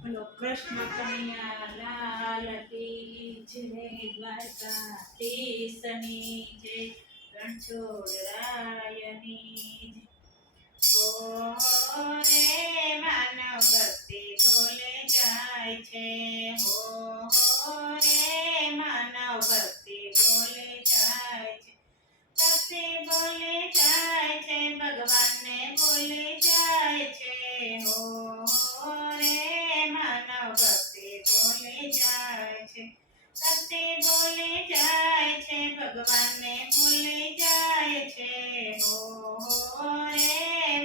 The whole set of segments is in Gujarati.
બોલો કૃષ્ણ કનૈયા લાલ કી જય, દ્વારકાધીશની જય, રણછોડરાયની જય. ઓ રે માનવ ભક્તિ બોલે જાય છે, હો રે માનવ ભક્તિ બોલે જાય છે, ભક્તિ બોલે જાય છે, ભગવાનને બોલે જાય છે, હો રે માનવ ભક્તિ બોલે જાય છે, ભક્તિ બોલે જાય છે, ભગવાનને બોલે જાય છે, હો રે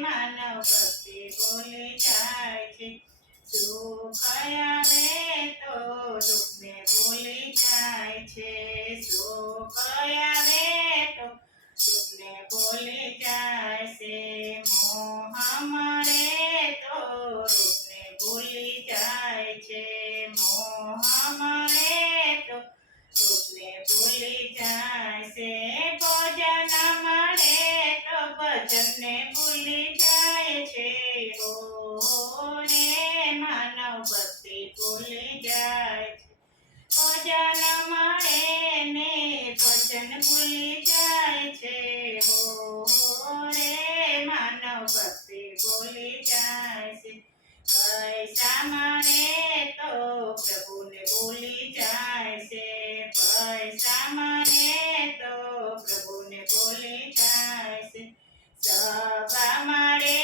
માનવ ભક્તિ બોલે જાય છે. સુખ આવે તો દુઃખને ભૂલી જાય છે, સુખ આવે તો દુઃખને ભૂલી જાય છે, મોહ મળે તો રૂપને ભૂલી જાય છે, મોહ મળે તો રૂપને ભૂલી જાય છે, ભોજન મળે તો ભજનને ભૂલી જાય છે, ઓ રે માનવ ભક્તિ ભૂલી જાય છે, ભોજન મળે ને ભજન ભૂલી જાય છે, ઓ રે માનવ ભક્તિ ભૂલી જાય છે, પૈસા મળે તો પ્રભુને ભૂલી જાય છે, પૈસા મળે તો પ્રભુને ભૂલી જાય છે, સભા મળે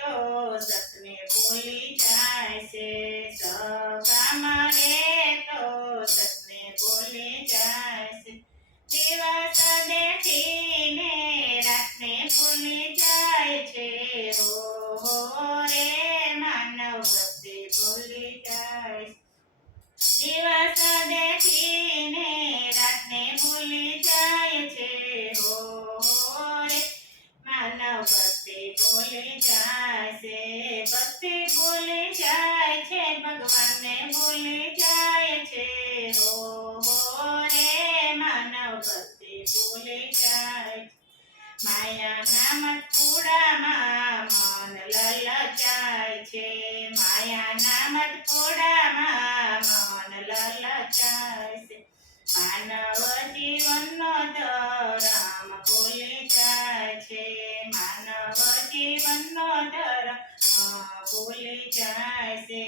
તો સતને ભૂલી જાય છે, સભા મળે તો સતને ભૂલી જાય છે, દિવસ દેખીને રાતને ભૂલી જાય છે, હો રે માનવ ભક્તિ ભૂલી જાય છે, દિવસ દેખીને રાતને ભૂલી જાય છે, હો રે માનવ ભક્તિ ભૂલી જાય છે, ભક્તિ ભૂલી જાય છે, ભગવાનને ભૂલી જાય છે, હો રે માનવ ભક્તિ ભૂલી જાય છે, માયાના મથુડામાં મન લલચાય છે, માયાના મથુડામાં મન લલચાય છે, માનવ જીવનનો ધર્મ ભૂલી જાય છે, માનવ જીવનનો ધર્મ ભૂલી જાય છે,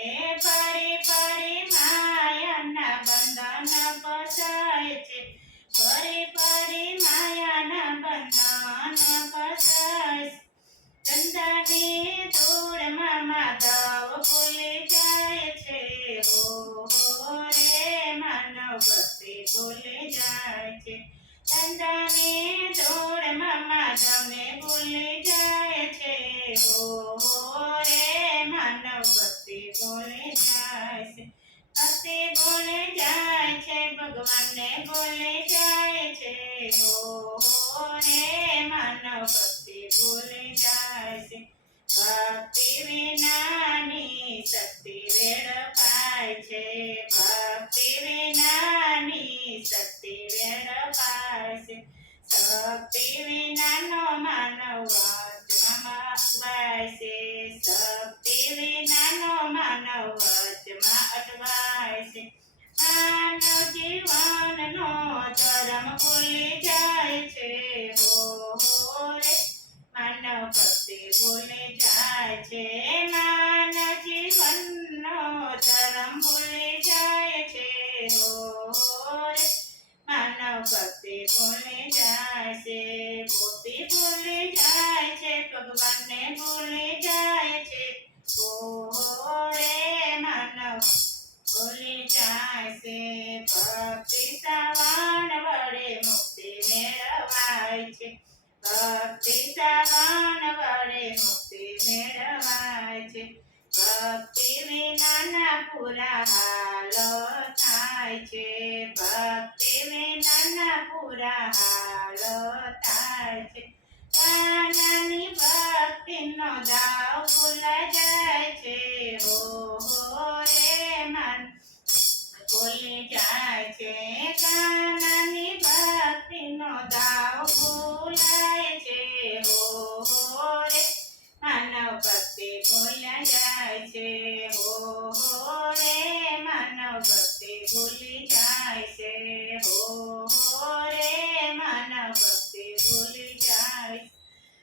ફરી ફરી માયાના બંધન ફસાય છે, ફરી ફરી માયાના બંધન ફસાય છે, ચંદાની ધૂળમાં માધવ ભૂલી જાય છે, હો રે માનવ ભક્તિ ભૂલી જાય છે, ચંદાની ધૂળમાં માધવને ભૂલી જાય છે, હો રે માનવ ભક્તિ ભૂલી જાય છે, ભક્તિ ભૂલી જાય છે, ભગવાનને ભૂલી જાય છે, હો રે માનવ ભક્તિ ભૂલી જાય છે, ભક્તિ વિનાની શક્તિ વેડફાય છે, ભક્તિ વિનાની શક્તિ વેડફાય છે, શક્તિ વિનાનો માનવ વચમાં અટવાય છે, શક્તિ વિનાનો માનવ વચમાં અટવાય છે, માનવ જીવનનો ધર્મ ભૂલી જાય છે, હો રે માનવ ભક્તિ ભૂલી જાય છે, માનવ જીવનનો ધર્મ ભૂલી જાય છે, હો રે માનવ ભક્તિ ભૂલી જાય છે, ભક્તિ ભૂલી જાય છે, ભગવાનને ભૂલી જાય છે, ઓ રે માનવ ભૂલી જાય છે, ભક્તિ શ્રવણ વડે મુક્તિ મેળવાય છે, ભક્તિ શ્રવણ વડે મુક્તિ મેળવાય છે, ભક્તિ વિનાના પૂરા હાલો થાય છે, ભક્તિ વિનાના પૂરા હાલો થાય છે, નાની ભક્તિનો દાવ ભૂલાઈ જાય છે, હો રે મન ભૂલી જાય છે, કાનાની ભક્તિનો દાવ ભૂલાય છે, હો રે માનવ ભક્તિ ભૂલાઈ જાય છે, હો ભક્તિ ભૂલી જાય છે હો રે મન ભક્તિ ભૂલી જાય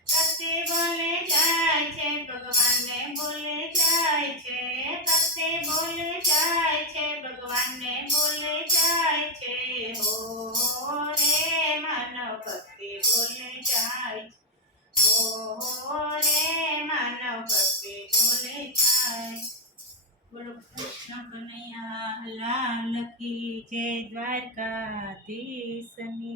ભક્તિ ભૂલી જાય છે ભગવાનને ભૂલી જાય છે ભક્તિ ભૂલી જાય છે ભગવાનને ભૂલી જાય છે હો રે મન ભક્તિ ભૂલી જાય હો રે મન ભક્તિ ભૂલી જાય બોલો કૃષ્ણ કનૈયા લાલ કી જય દ્વારકાધીશની